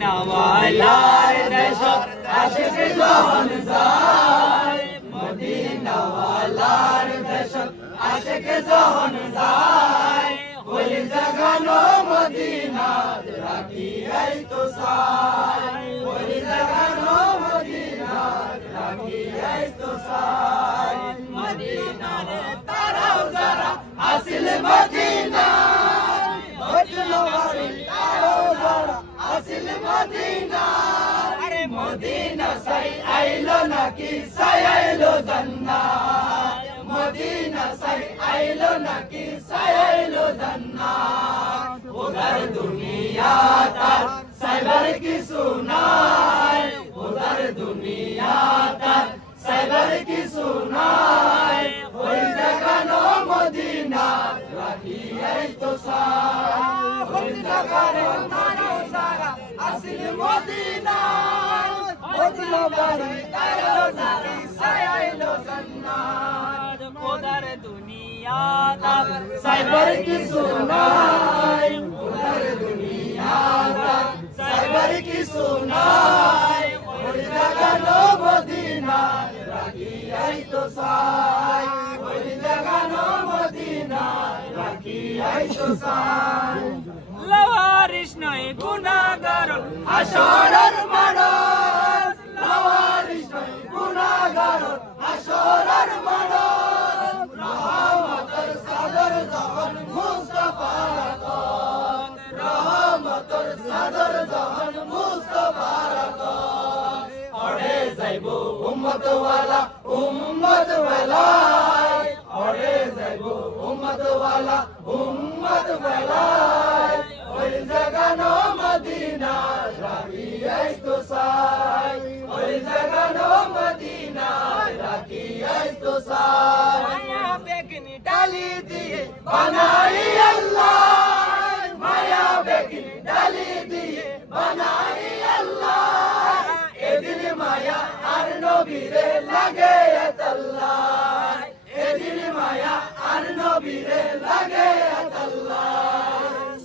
মদিনাওয়ালার দেশত আশিক যখন যায় মদিনাওয়ালার দেশত আশিক যখন যায় ওই জাগানো মদিনাত রাখি আইতো সাই ওই জাগানো মদিনাত রাখি আইতো সাই মদিনার তারাও যারা আসিল মদিনা মদিনাওয়ালার তারাও যারা আসিল মদিনা আরে মদিনা সাই আইলো নাকি সাই আইলো জান্নাত মদিনা সাই আইলো নাকি সাই আইলো জান্নাত ওদার দুনিয়া তার সাইবার কিছু নাই ওদার দুনিয়া তার সাইবার কিছু নাই ওই জাগানো মদিনা রাখি আইতো সাই ওই জাগানো মদিনা আসিল মদিনা মদিনা বাড়ি আইলো নাকি সাই আইলো জান্নাত ওদার দুনিয়া তার সাইবার কিছু নাই ওদার দুনিয়া তার সাইবার কিছু নাই ওই জাগানো মদিনা রাখি আইতো সাই ওই জাগানো মদিনা রাখি আইতো সাই লাওয়ারিস নয় গুনাহগার হাসরের মানুষ লাওয়ারিস নয় গুনাহগার হাসরের মানুষ রহমতের সাদর যখন মুস্তাফার কর রহমতের সাদর যখন মুস্তাফার কর ওরে যাইবো উম্মত ওয়ালা ওরে যাইবো উম্মত ওয়ালা ওই জাগানো মদিনা রাখি আইতো সাই ওই জাগানো মদিনা রাখি আইতো সাই মায়া বেগনি ডালি দিয়ে বানাই আল্লাহ মায়া বেগনি ডালি দিয়ে বানাই আল্লাহ এদিন মায়া আর নবীরে লাগে আল্লাহ এদিন মায়া আর নবীরে লাগে আল্লাহ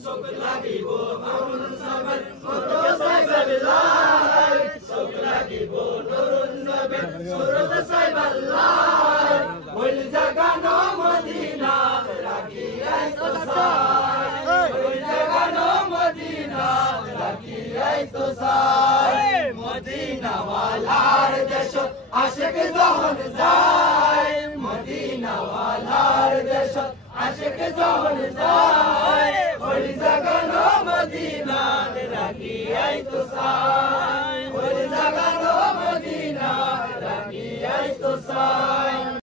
সুখ লাগিব মামুন সাবের কত সাইবাল্লাহ সুখ লাগিব নুরুন নবীর সুরত সাইবাল্লাহ ওই জাগানো মদিনা রাখি আইতো সাই ওই জাগানো মদিনা রাখি আইতো সাই মদিনাওয়ালার দেশত আশিক যখন যায় মদিনাওয়ালার দেশত আশিক যখন যায় ওই জাগানো মদিনা রাখি আইতো সাই ওই জাগানো মদিনা রাখি আইতো সাই